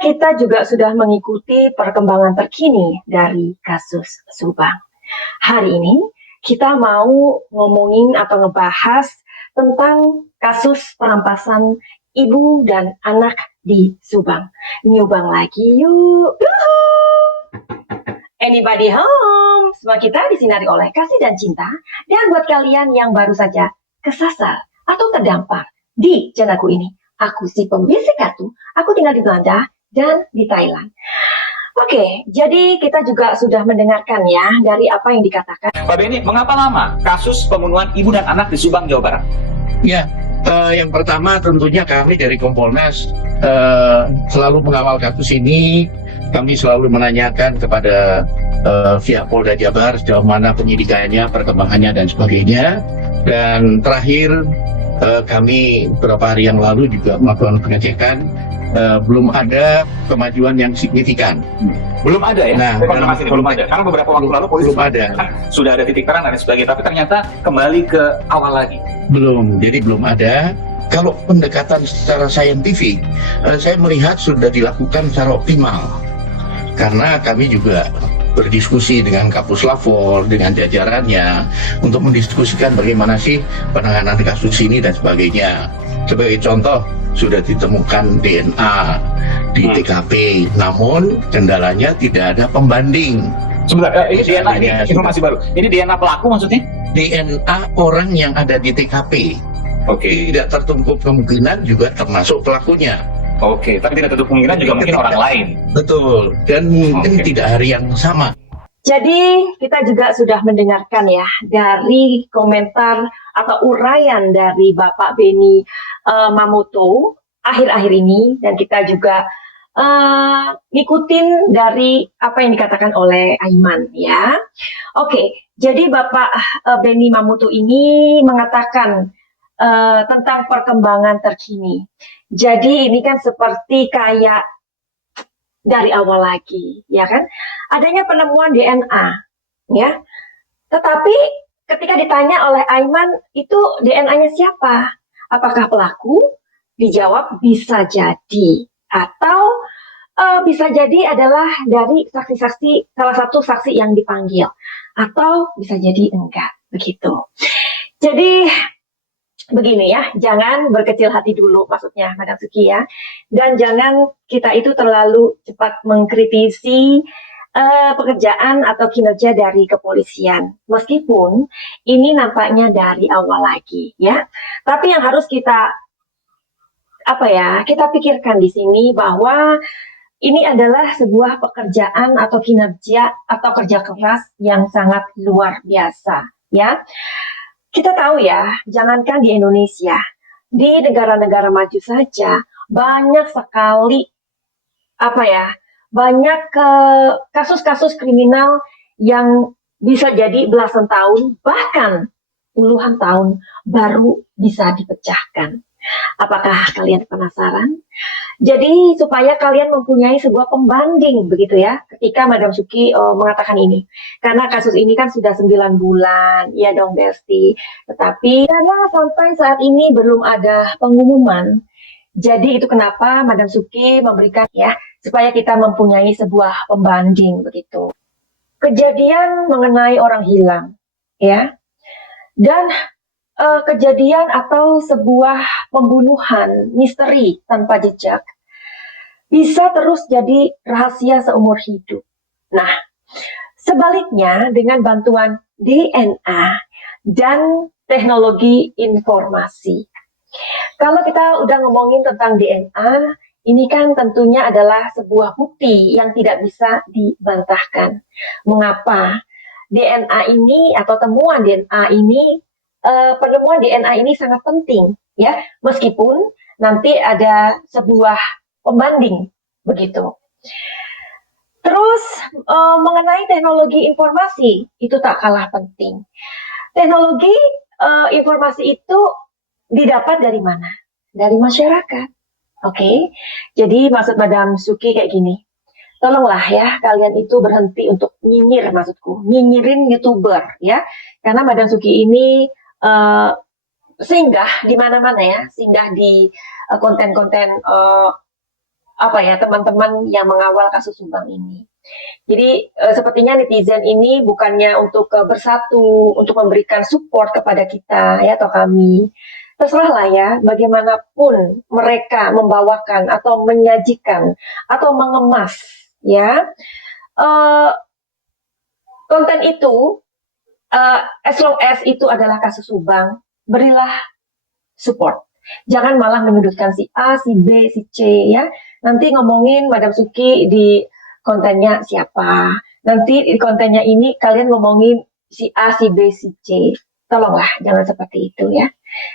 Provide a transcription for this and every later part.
kita juga sudah mengikuti perkembangan terkini dari kasus Subang. Hari ini kita mau ngomongin atau ngebahas tentang kasus perampasan ibu dan anak di Subang. Nyubang lagi yuk. Anybody home? Semua kita disinari oleh kasih dan cinta. Dan buat kalian yang baru saja kesasar atau terdampar di channelku ini, aku si pembisik kartu, aku tinggal di Belanda dan di Thailand. Oke, jadi kita juga sudah mendengarkan ya dari apa yang dikatakan. Pak Benny, mengapa lama kasus pembunuhan ibu dan anak di Subang, Jawa Barat? Ya, yang pertama tentunya kami dari Kompolnas selalu mengawal kasus ini. Kami selalu menanyakan kepada pihak Polda Jabar sejauh mana penyidikannya, perkembangannya dan sebagainya. Dan terakhir kami beberapa hari yang lalu juga melakukan pengecekan, belum ada kemajuan yang signifikan. Belum ada ya? Nah, konfirmasi ini belum ada. Karena beberapa waktu lalu polisi belum ada. Sudah ada titik terang dan sebagainya, tapi ternyata kembali ke awal lagi. Belum, jadi belum ada. Kalau pendekatan secara saintifik, saya melihat sudah dilakukan secara optimal. Karena kami juga berdiskusi dengan Kapus Lafor, dengan jajarannya, untuk mendiskusikan bagaimana sih penanganan kasus ini dan sebagainya. Sebagai contoh, sudah ditemukan DNA di TKP, namun kendalanya tidak ada pembanding. Sebentar, ini DNA ini informasi baru. Ini DNA pelaku maksudnya? DNA orang yang ada di TKP. Oke. Tidak tertungkup kemungkinan juga termasuk pelakunya. Oke, tapi tidak tertutup kemungkinan juga mungkin orang lain. Betul, dan mungkin tidak hari yang sama. Jadi kita juga sudah mendengarkan ya dari komentar atau uraian dari Bapak Benny Mamoto akhir-akhir ini, dan kita juga ngikutin dari apa yang dikatakan oleh Aiman ya. Oke, jadi Bapak Benny Mamoto ini mengatakan tentang perkembangan terkini. Jadi ini kan seperti kayak dari awal lagi, ya kan? Adanya penemuan DNA, ya. Tetapi ketika ditanya oleh Aiman, itu DNA-nya siapa? Apakah pelaku? Dijawab bisa jadi, atau bisa jadi adalah dari saksi-saksi, salah satu saksi yang dipanggil, atau bisa jadi enggak, begitu. Jadi begini ya, jangan berkecil hati dulu maksudnya Madam Suki ya. Dan jangan kita itu terlalu cepat mengkritisi pekerjaan atau kinerja dari kepolisian. Meskipun ini nampaknya dari awal lagi ya. Tapi yang harus kita kita pikirkan di sini bahwa ini adalah sebuah pekerjaan atau kinerja atau kerja keras yang sangat luar biasa ya. Kita tahu ya, jangankan di Indonesia, di negara-negara maju saja banyak sekali banyak kasus-kasus kriminal yang bisa jadi belasan tahun, bahkan puluhan tahun baru bisa dipecahkan. Apakah kalian penasaran? Jadi supaya kalian mempunyai sebuah pembanding begitu ya, ketika Madam Suki mengatakan ini. Karena kasus ini kan sudah 9 bulan, ya dong Besti. Tetapi karena sampai saat ini belum ada pengumuman. Jadi itu kenapa Madam Suki memberikan ya, supaya kita mempunyai sebuah pembanding begitu. Kejadian mengenai orang hilang, ya. Dan kejadian atau sebuah pembunuhan misteri tanpa jejak bisa terus jadi rahasia seumur hidup. Nah, sebaliknya dengan bantuan DNA dan teknologi informasi. Kalau kita udah ngomongin tentang DNA, ini kan tentunya adalah sebuah bukti yang tidak bisa dibantahkan. Mengapa DNA ini atau temuan DNA ini penemuan DNA ini sangat penting ya, meskipun nanti ada sebuah pembanding begitu. Terus mengenai teknologi informasi itu tak kalah penting. Teknologi informasi itu didapat dari mana? Dari masyarakat. Oke. Jadi maksud Madam Suki kayak gini. Tolonglah ya kalian itu berhenti untuk nyinyir, maksudku nyinyirin YouTuber ya, karena Madam Suki ini singgah di mana-mana ya, singgah di konten-konten apa ya, teman-teman yang mengawal kasus Subang ini. Jadi sepertinya netizen ini bukannya untuk bersatu, untuk memberikan support kepada kita ya atau kami. Terserah lah ya, bagaimanapun mereka membawakan atau menyajikan atau mengemas ya eh, konten itu, as long as itu adalah kasus Subang, berilah support. Jangan malah menyudutkan si A, si B, si C ya. Nanti ngomongin Madam Suki di kontennya siapa. Nanti di kontennya ini kalian ngomongin si A, si B, si C. Tolonglah jangan seperti itu ya.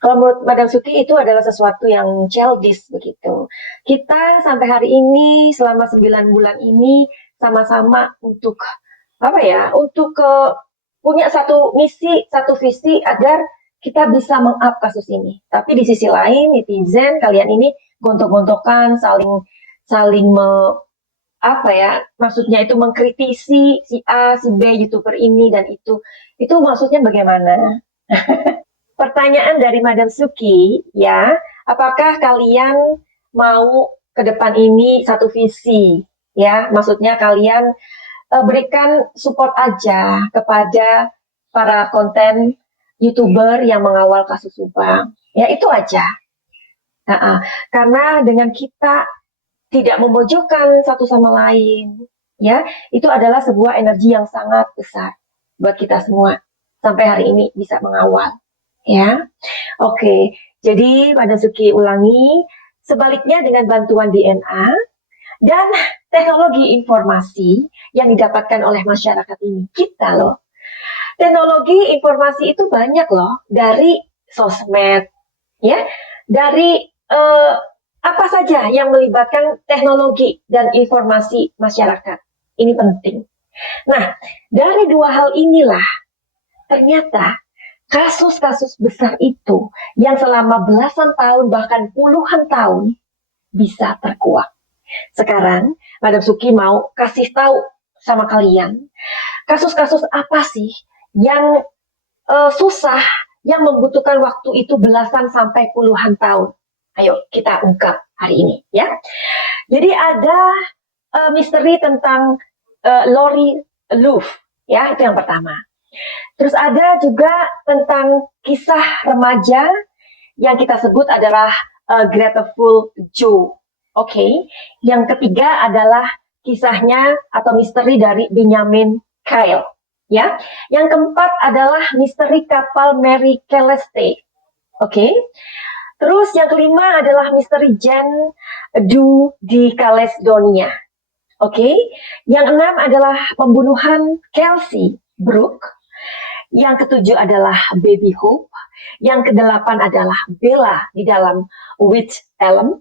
Kalau menurut Madam Suki itu adalah sesuatu yang childish begitu. Kita sampai hari ini selama 9 bulan ini sama-sama untuk apa ya? Untuk punya satu misi, satu visi agar kita bisa meng-up kasus ini. Tapi di sisi lain netizen kalian ini gontok-gontokan, saling apa ya, maksudnya itu mengkritisi si A, si B, YouTuber ini dan itu maksudnya bagaimana? Pertanyaan dari Madam Suki ya, apakah kalian mau ke depan ini satu visi ya, maksudnya kalian berikan support aja kepada para konten YouTuber yang mengawal kasus Subang. Ya itu aja. Karena dengan kita tidak memojokkan satu sama lain, ya itu adalah sebuah energi yang sangat besar buat kita semua sampai hari ini bisa mengawal. Ya, oke. Jadi Madam Suki ulangi, sebaliknya dengan bantuan DNA dan teknologi informasi yang didapatkan oleh masyarakat ini, kita loh. Teknologi informasi itu banyak loh, dari sosmed, ya, dari apa saja yang melibatkan teknologi dan informasi masyarakat. Ini penting. Nah, dari dua hal inilah ternyata kasus-kasus besar itu yang selama belasan tahun bahkan puluhan tahun bisa terkuak. Sekarang Madam Suki mau kasih tahu sama kalian kasus-kasus apa sih yang susah, yang membutuhkan waktu itu belasan sampai puluhan tahun. Ayo kita ungkap hari ini ya. Jadi ada misteri tentang Lori Louf ya, itu yang pertama. Terus ada juga tentang kisah remaja yang kita sebut adalah Grateful Joe. Oke. Yang ketiga adalah kisahnya atau misteri dari Benjamin Kyle. Ya. Yang keempat adalah misteri kapal Mary Celeste. Oke. Terus yang kelima adalah misteri Jane Doe di Caledonia. Oke. Yang enam adalah pembunuhan Kelsey Brooke. Yang ketujuh adalah Baby Hope. Yang kedelapan adalah Bella di dalam Witch Elm.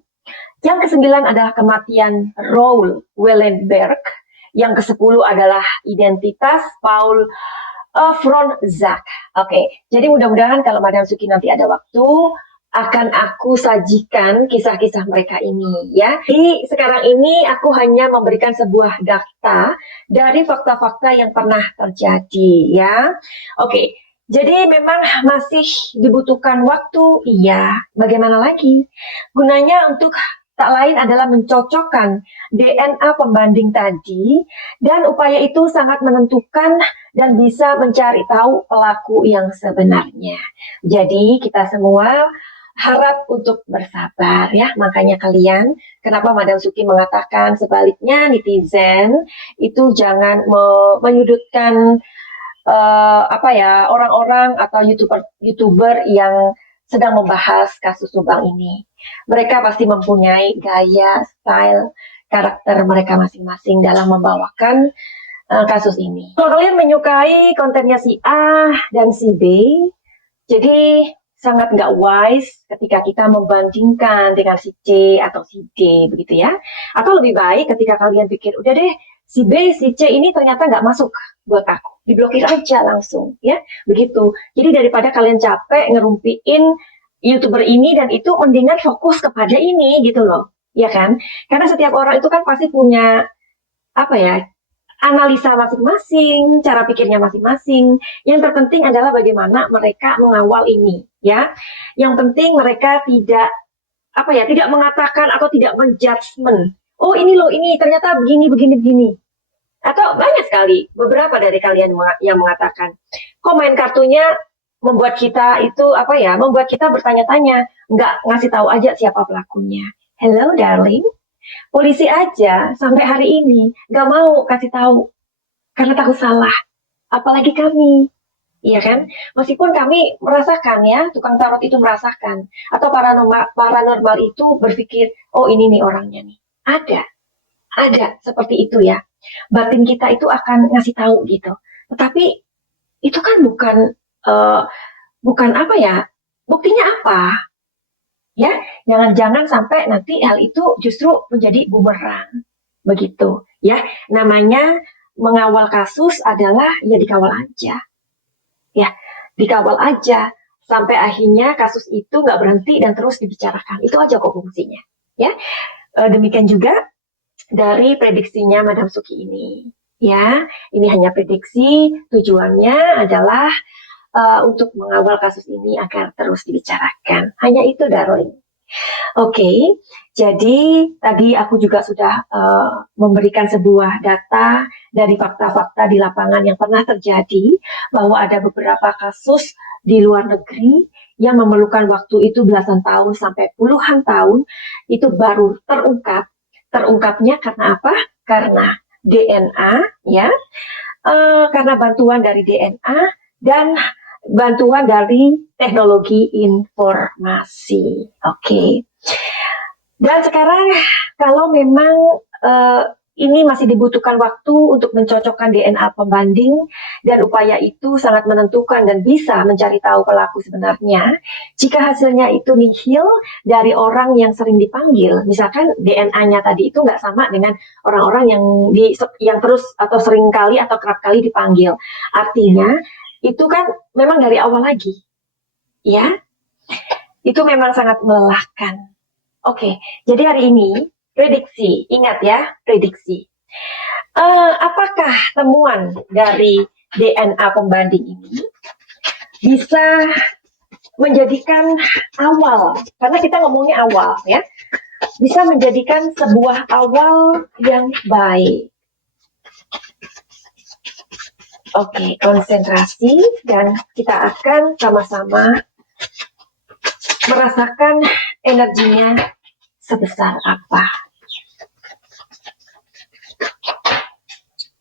Yang kesembilan adalah kematian Raoul Wallenberg. Yang kesepuluh adalah identitas Paul Fronzak. Oke, jadi mudah-mudahan kalau Madam Suki nanti ada waktu, akan aku sajikan kisah-kisah mereka ini ya. Jadi sekarang ini aku hanya memberikan sebuah daftar dari fakta-fakta yang pernah terjadi ya. Oke, jadi memang masih dibutuhkan waktu, iya. Bagaimana lagi? Gunanya untuk tak lain adalah mencocokkan DNA pembanding tadi, dan upaya itu sangat menentukan dan bisa mencari tahu pelaku yang sebenarnya. Jadi kita semua harap untuk bersabar ya. Makanya kalian, kenapa Madam Suki mengatakan sebaliknya netizen itu jangan menyudutkan orang-orang atau YouTuber yang sedang membahas kasus Subang ini. Mereka pasti mempunyai gaya, style, karakter mereka masing-masing dalam membawakan kasus ini. Kalau kalian menyukai kontennya si A dan si B, jadi sangat nggak wise ketika kita membandingkan dengan si C atau si D begitu ya. Atau lebih baik ketika kalian pikir, udah deh si B, si C ini ternyata nggak masuk buat aku, diblokir aja langsung ya, begitu. Jadi daripada kalian capek ngerumpiin YouTuber ini dan itu, mendingan fokus kepada ini gitu loh, ya kan? Karena setiap orang itu kan pasti punya apa ya, analisa masing-masing, cara pikirnya masing-masing. Yang terpenting adalah bagaimana mereka mengawal ini, ya. Yang penting mereka tidak mengatakan atau tidak menjudgment oh ini loh ini ternyata begini begini begini. Atau banyak sekali beberapa dari kalian yang mengatakan, kok main kartunya membuat kita itu apa ya, membuat kita bertanya-tanya, nggak ngasih tahu aja siapa pelakunya. Hello darling, polisi aja sampai hari ini nggak mau kasih tahu karena takut salah, apalagi kami. Iya kan? Meskipun kami merasakan ya, tukang tarot itu merasakan, atau paranormal itu berpikir, oh ini nih orangnya nih. Ada seperti itu ya. Batin kita itu akan ngasih tahu gitu. Tetapi itu kan eh, bukan apa ya? Buktinya apa? Ya, jangan-jangan sampai nanti hal itu justru menjadi bumerang. Begitu ya. Namanya mengawal kasus adalah ya dikawal aja. Ya, dikawal aja sampai akhirnya kasus itu nggak berhenti dan terus dibicarakan. Itu aja kok fungsinya. Ya, demikian juga dari prediksinya Madam Suki ini. Ya, ini hanya prediksi, tujuannya adalah untuk mengawal kasus ini agar terus dibicarakan. Hanya itu, darling. Oke, jadi tadi aku juga sudah memberikan sebuah data dari fakta-fakta di lapangan yang pernah terjadi, bahwa ada beberapa kasus di luar negeri yang memerlukan waktu itu belasan tahun sampai puluhan tahun, itu baru terungkap. Terungkapnya karena apa? Karena DNA, ya, karena bantuan dari DNA dan bantuan dari teknologi informasi. Oke. Dan sekarang kalau memang ini masih dibutuhkan waktu untuk mencocokkan DNA pembanding, dan upaya itu sangat menentukan dan bisa mencari tahu pelaku sebenarnya. Jika hasilnya itu nihil dari orang yang sering dipanggil, misalkan DNA-nya tadi itu nggak sama dengan orang-orang yang terus atau sering kali atau kerap kali dipanggil. Artinya itu kan memang dari awal lagi, ya. Itu memang sangat melelahkan. Oke, jadi hari ini prediksi, ingat ya, prediksi. Apakah temuan dari DNA pembanding ini bisa menjadikan awal, karena kita ngomongnya awal ya, bisa menjadikan sebuah awal yang baik. Oke, konsentrasi dan kita akan sama-sama merasakan energinya sebesar apa.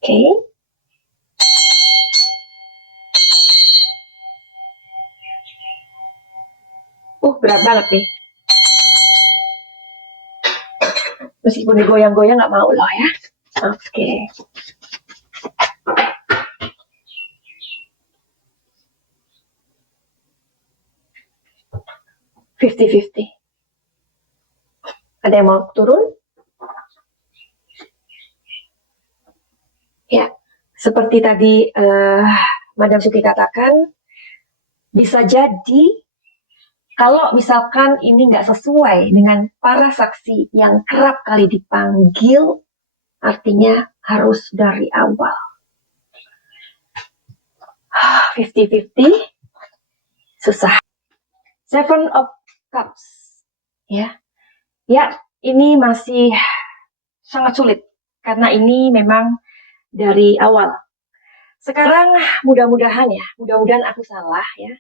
Oke. Berat banget nih. Meskipun digoyang-goyang nggak mau loh ya. Oke. Fifty-fifty. Ada yang mau turun? Ya, seperti tadi Madam Suki katakan, bisa jadi kalau misalkan ini nggak sesuai dengan para saksi yang kerap kali dipanggil, artinya harus dari awal. 50-50, susah. Seven of Cups, ya, ini masih sangat sulit karena ini memang dari awal. Sekarang mudah-mudahan aku salah ya.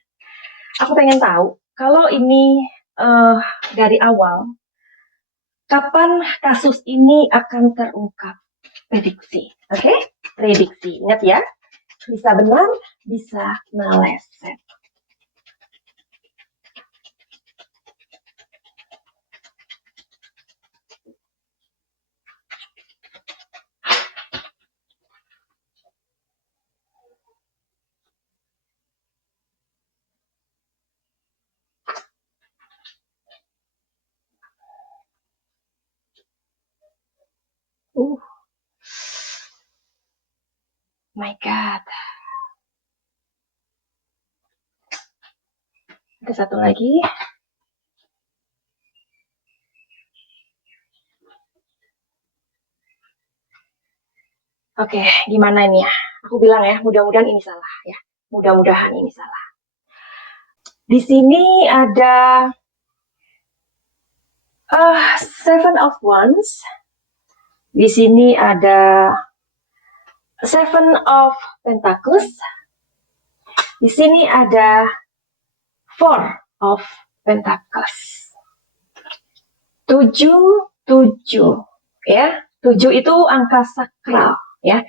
Aku pengen tahu kalau ini dari awal, kapan kasus ini akan terungkap? Prediksi, oke? Prediksi, ingat ya, bisa benar, bisa meleset. My God. Ada satu lagi. Oke, gimana ini ya? Aku bilang ya, mudah-mudahan ini salah ya. Mudah-mudahan ini salah. Di sini ada Seven of Wands Di sini ada Seven of Pentacles. Di sini ada Four of Pentacles. 7, 7, ya. 7 itu angka sakral, ya.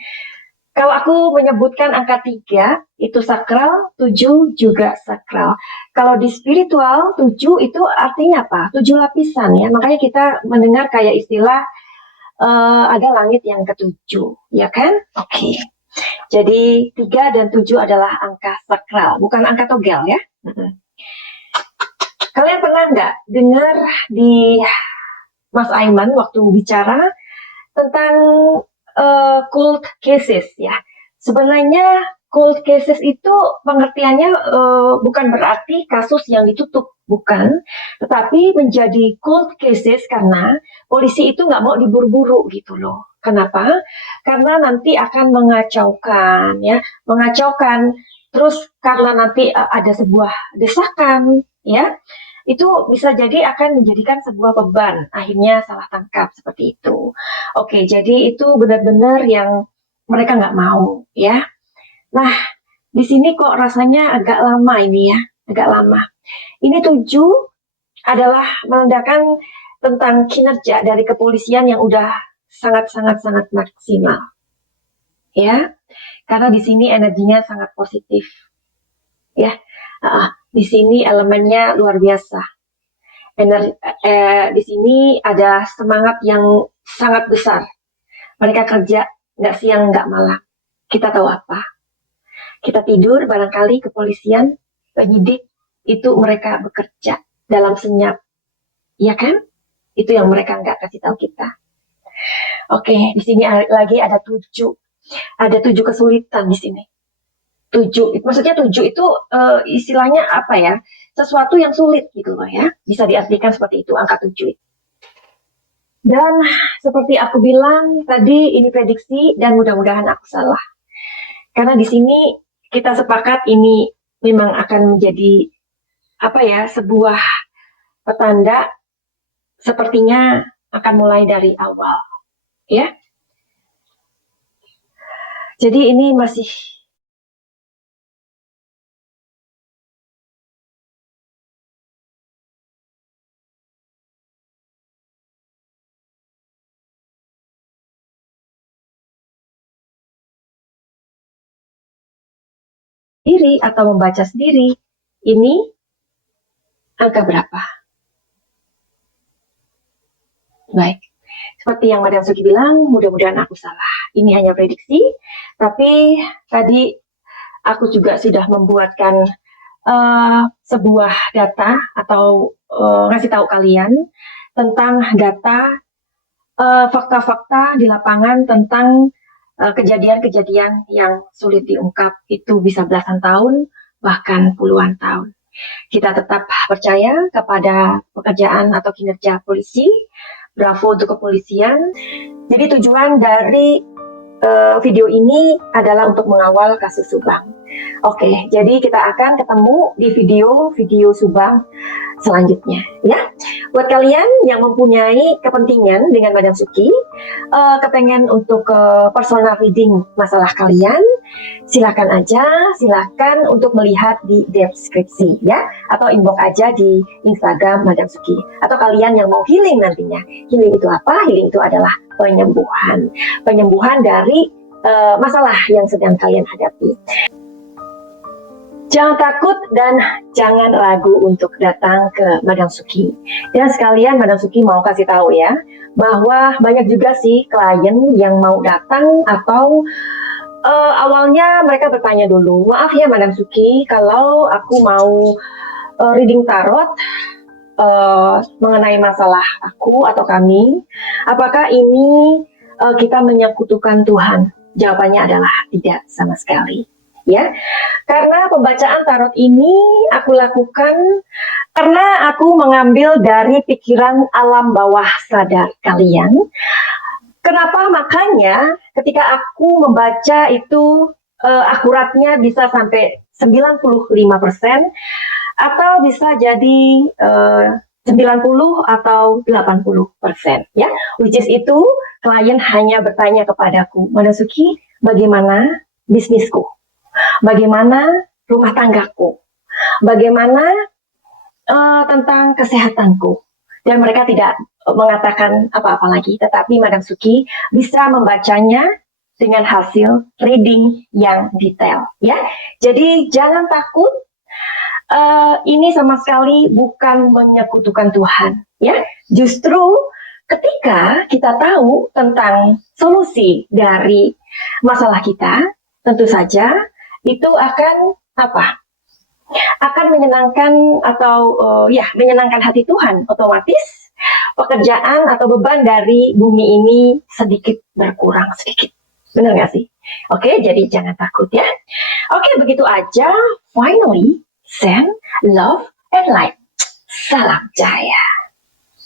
Kalau aku menyebutkan angka 3, itu sakral, 7 juga sakral. Kalau di spiritual, 7 itu artinya apa? 7 lapisan, ya. Makanya kita mendengar kayak istilah ada langit yang ketujuh, ya kan? Oke. Jadi 3 dan 7 adalah angka sakral, bukan angka togel, ya. Kalian pernah nggak dengar di Mas Aiman waktu bicara tentang cold cases, ya? Sebenarnya cold cases itu pengertiannya bukan berarti kasus yang ditutup, bukan, tetapi menjadi cold cases karena polisi itu nggak mau diburu-buru gitu loh. Kenapa? Karena nanti akan mengacaukan, ya, mengacaukan. Terus karena nanti ada sebuah desakan, ya, itu bisa jadi akan menjadikan sebuah beban, akhirnya salah tangkap seperti itu. Oke, jadi itu benar-benar yang mereka nggak mau, ya. Nah, di sini kok rasanya agak lama ini, ya, agak lama. Ini 7 adalah menandakan tentang kinerja dari kepolisian yang udah sangat maksimal, ya. Karena di sini energinya sangat positif, ya. Di sini elemennya luar biasa. Di sini ada semangat yang sangat besar. Mereka kerja nggak siang nggak malam. Kita tahu apa? Kita tidur barangkali kepolisian, penyidik itu mereka bekerja dalam senyap, ya kan? Itu yang mereka nggak kasih tahu kita. Oke, di sini lagi ada 7. Ada 7 kesulitan di sini. 7, maksudnya 7 itu istilahnya apa ya? Sesuatu yang sulit gitu loh, ya. Bisa diartikan seperti itu, angka 7. Dan seperti aku bilang tadi, ini prediksi dan mudah-mudahan aku salah. Karena di sini kita sepakat ini memang akan menjadi apa ya, sebuah petanda sepertinya akan mulai dari awal, ya. Jadi ini masih diri atau membaca sendiri. Ini angka berapa? Baik. Seperti yang Madam Suki bilang, mudah-mudahan aku salah. Ini hanya prediksi, tapi tadi aku juga sudah membuatkan sebuah data atau ngasih tahu kalian tentang data fakta-fakta di lapangan tentang kejadian-kejadian yang sulit diungkap. Itu bisa belasan tahun, bahkan puluhan tahun. Kita tetap percaya kepada pekerjaan atau kinerja polisi. Bravo untuk kepolisian. Jadi tujuan dari video ini adalah untuk mengawal kasus Subang. Oke, jadi kita akan ketemu di video Subang selanjutnya, ya. Buat kalian yang mempunyai kepentingan dengan Madam Suki, kepengen untuk personal reading masalah kalian, silakan untuk melihat di deskripsi, ya, atau inbox aja di Instagram Madam Suki. Atau kalian yang mau healing nantinya, healing itu apa? Healing itu adalah penyembuhan dari masalah yang sedang kalian hadapi. Jangan takut dan jangan ragu untuk datang ke Madam Suki. Dan sekalian Madam Suki mau kasih tahu ya, bahwa banyak juga sih klien yang mau datang atau awalnya mereka bertanya dulu, maaf ya Madam Suki, kalau aku mau reading tarot mengenai masalah aku atau kami, apakah ini kita menyekutukan Tuhan? Jawabannya adalah tidak sama sekali. Ya, karena pembacaan tarot ini aku lakukan karena aku mengambil dari pikiran alam bawah sadar kalian. Kenapa? Makanya ketika aku membaca itu akuratnya bisa sampai 95% atau bisa jadi 90 atau 80%, ya, which is itu klien hanya bertanya kepadaku, Madam Suki, bagaimana bisnisku? Bagaimana rumah tanggaku? Bagaimana tentang kesehatanku? Dan mereka tidak mengatakan apa-apa lagi, tetapi Madam Suki bisa membacanya dengan hasil reading yang detail, ya. Jadi jangan takut, ini sama sekali bukan menyekutukan Tuhan, ya. Justru ketika kita tahu tentang solusi dari masalah kita, tentu saja itu akan apa? Akan menyenangkan atau menyenangkan hati Tuhan. Otomatis pekerjaan atau beban dari bumi ini sedikit berkurang sedikit. Benar nggak sih? Oke, jadi jangan takut ya. Oke, begitu aja. Finally, send love and light. Salam Jaya.